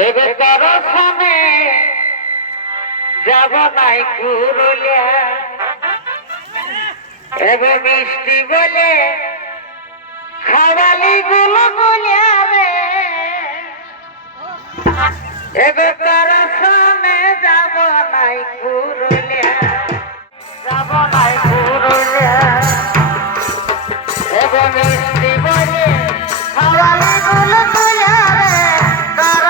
এবে তোর সামনে যাব নাই কুরুলিয়া এবে মিষ্টি বলে খাওয়ালি গুলো বলিয়া রে এবে তোর সামনে যাব নাই কুরুলিয়া যাব নাই কুরুলিয়া এবে মিষ্টি বলে খাওয়ালি গুলো বলিয়া রে তোর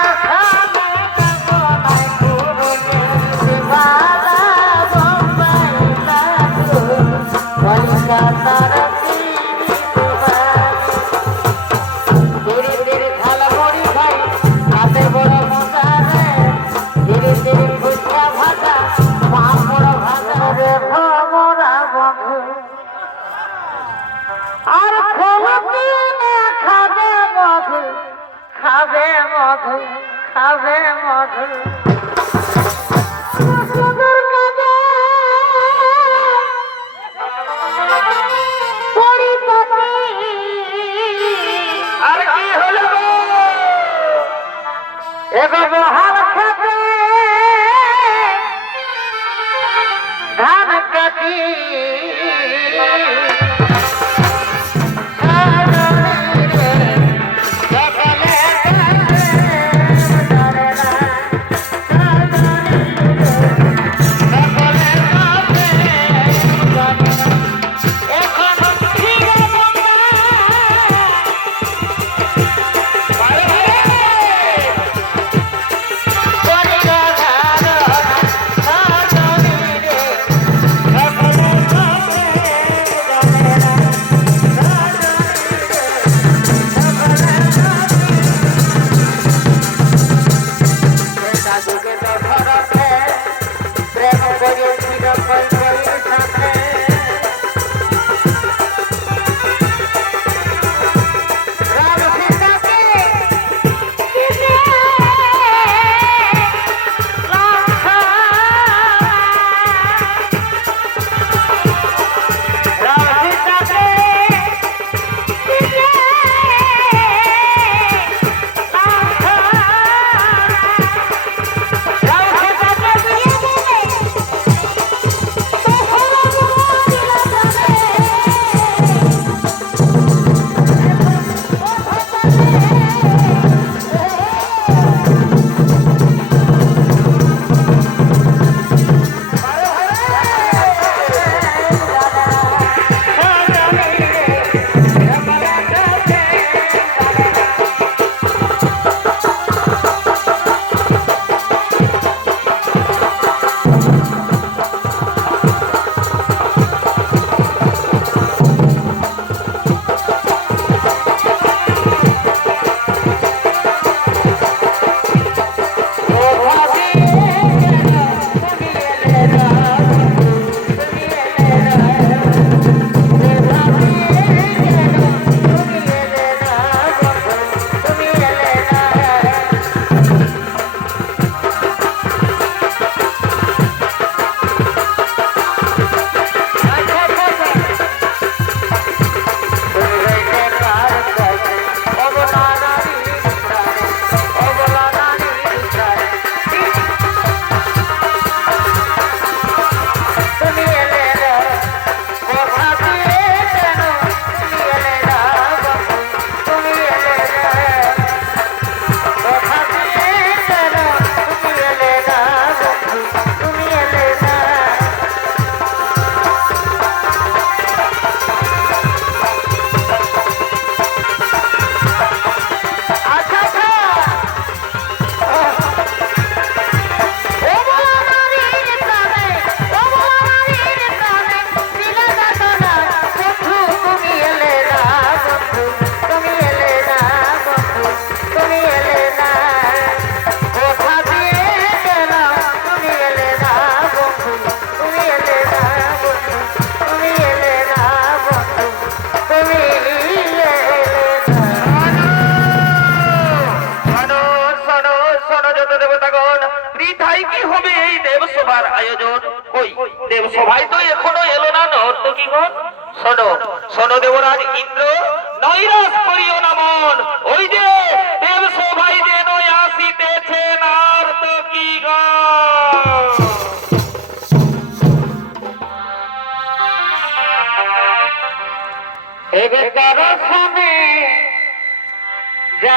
খাবে মধু খাবে মধু আর কি হলো এবার হাল খাবে ধান কাটি আয়োজন ওই দেব সভায় তো এখনো এলো না নর্তকীগণ শোনো শোনো দেবরাজ ইন্দ্র নৈরাশ করিও না মন ওই যে দেব সভায় যে নয় আসিতেছে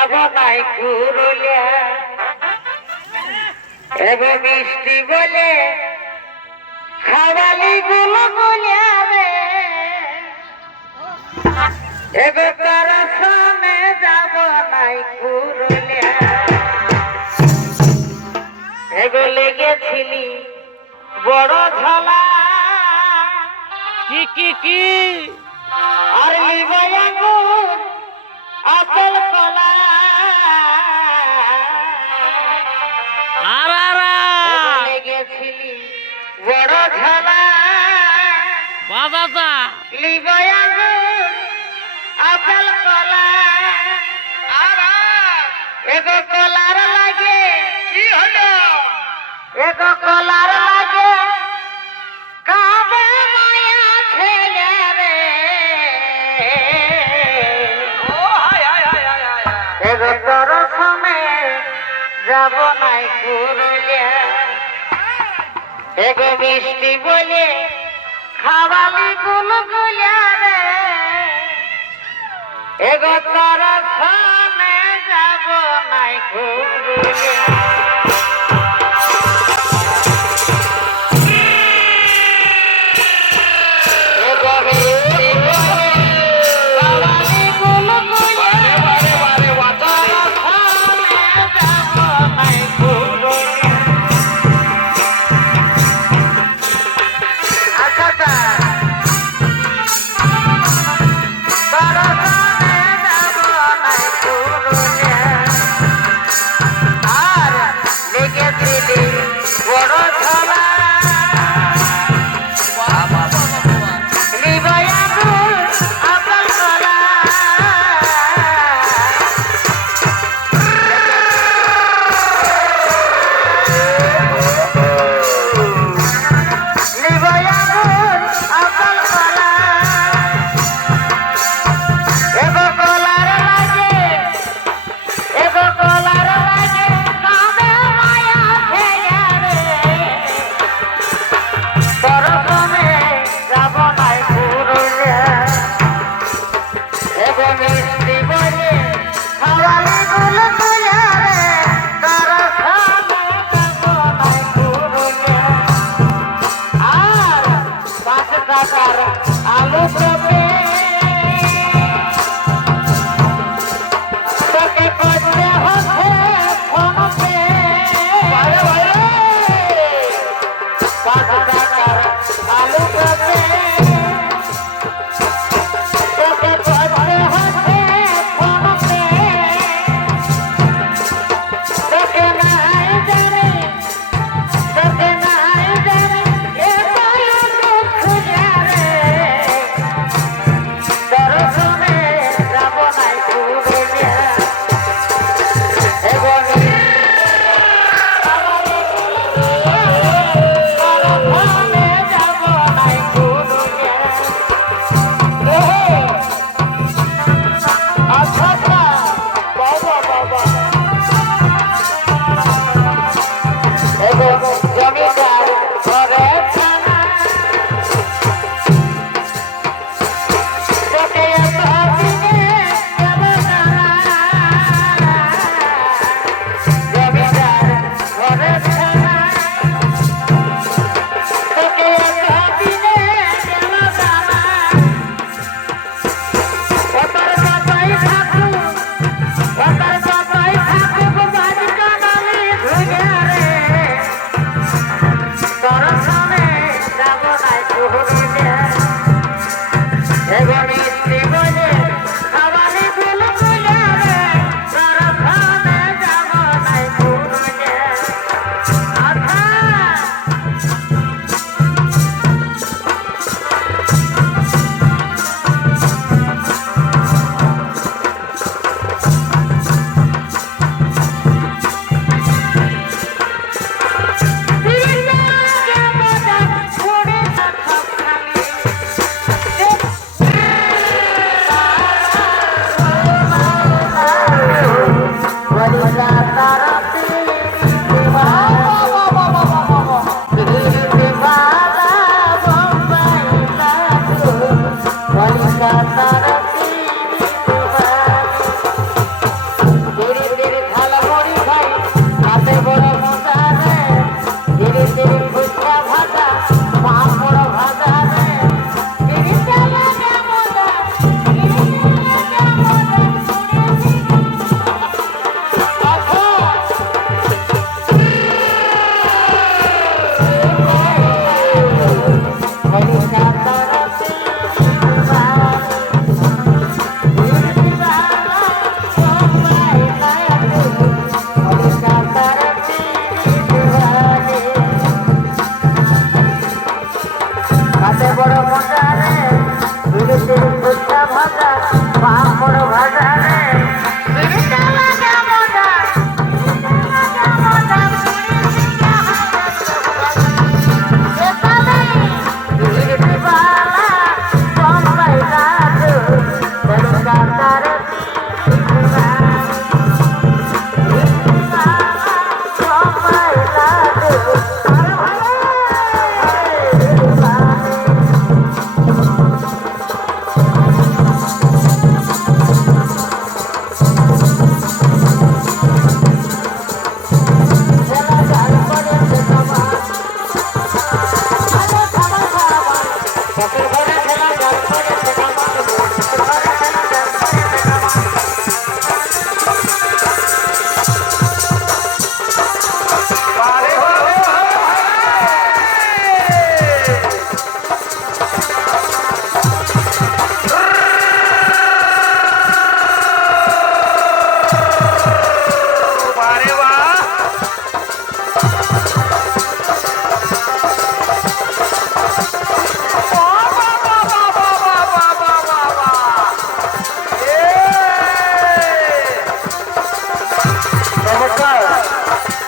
যাব নাই পুরুলিয়া এগো মিষ্টি বলে খাওয়ালি গুলো গুলিয়া রে এগো তার সনে যাব নাই পুরুলিয়া এগো লেগেছিলি বড় ঝলা কি আর লিবায়াগো আপেল কলা লেগেছিলি বড় ঝলা বাবা লিবায়াগো আপেল কলা এগো কলার লাগে কি হলো এগো কলার লাগে কাবে মায়া ছেলে রে ও হায় হায় হায় হায় হায় এগো তোর সনে যাব নাই পুরুলিয়া এগো মিষ্টি বলে খাওয়ালি গুলগুলিয়া রে এগো তোর সনে যাব নাই পুরুলিয়া আর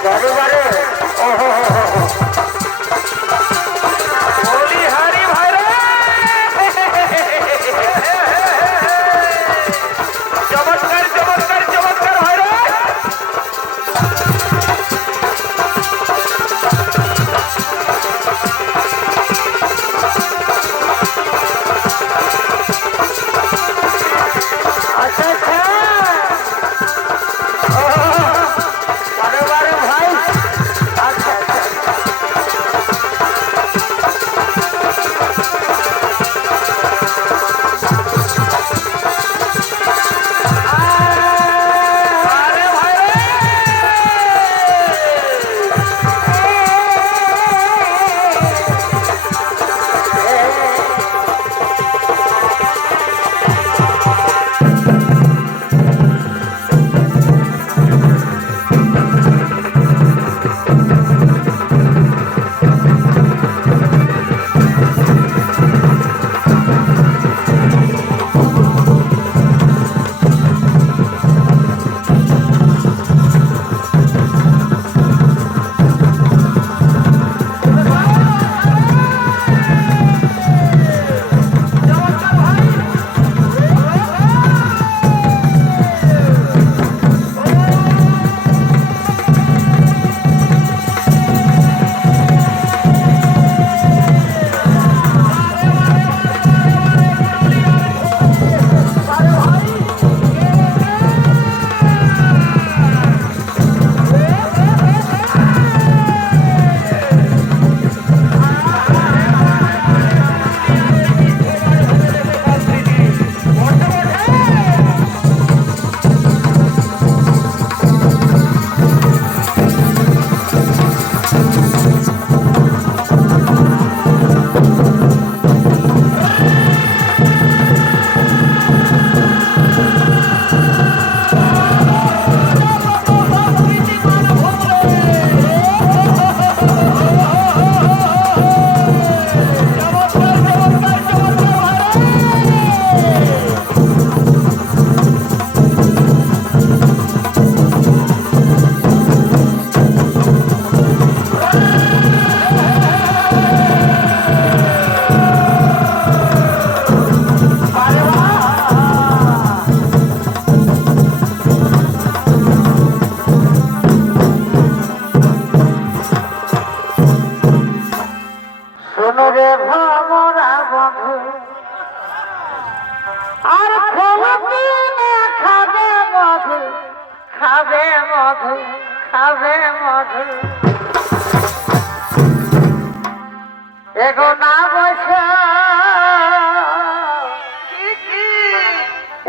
বারে বারে বলি হারি ভাই রে চমৎকার চমৎকার চমৎকার ভাই রে আচ্ছা আচ্ছা বারে বারে ভাই আচ্ছা আচ্ছা আরে ভাই রে শোনো রে ভ্রমরা বন্ধু আর ফলতি না খাবে মধু খাবে মধু খাবে মধু এগো না বসে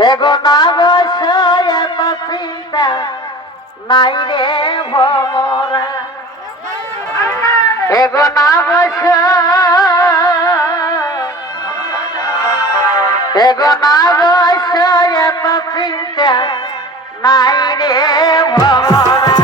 এগো না বসে এত চিন্তা নাই রে ভ্রমরা এগো না বসে এগো না বসে এত চিন্তা নাই রে ভ্রমরা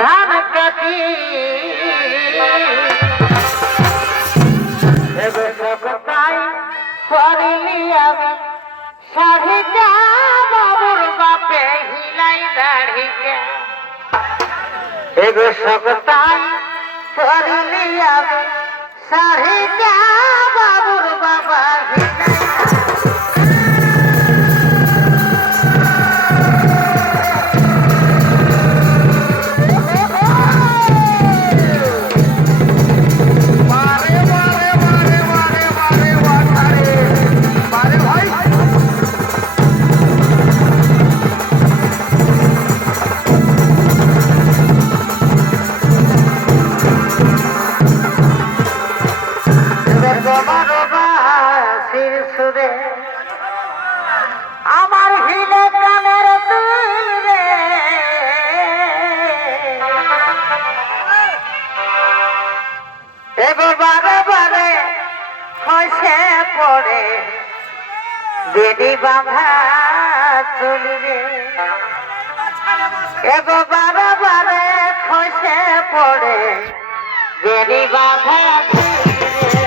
ধান কাটি তাই করিলি আমি শাড়িটা বাবুর বাপে হিলাই দাড়িকে এগো সকতাই করিলি আমি শাড়িটা বাবুর বাবা হিলাই বেনি বাঁধা চুলি রে এগো বারে বারে খসে পড়ে বেনি বাঁধা চুলি রে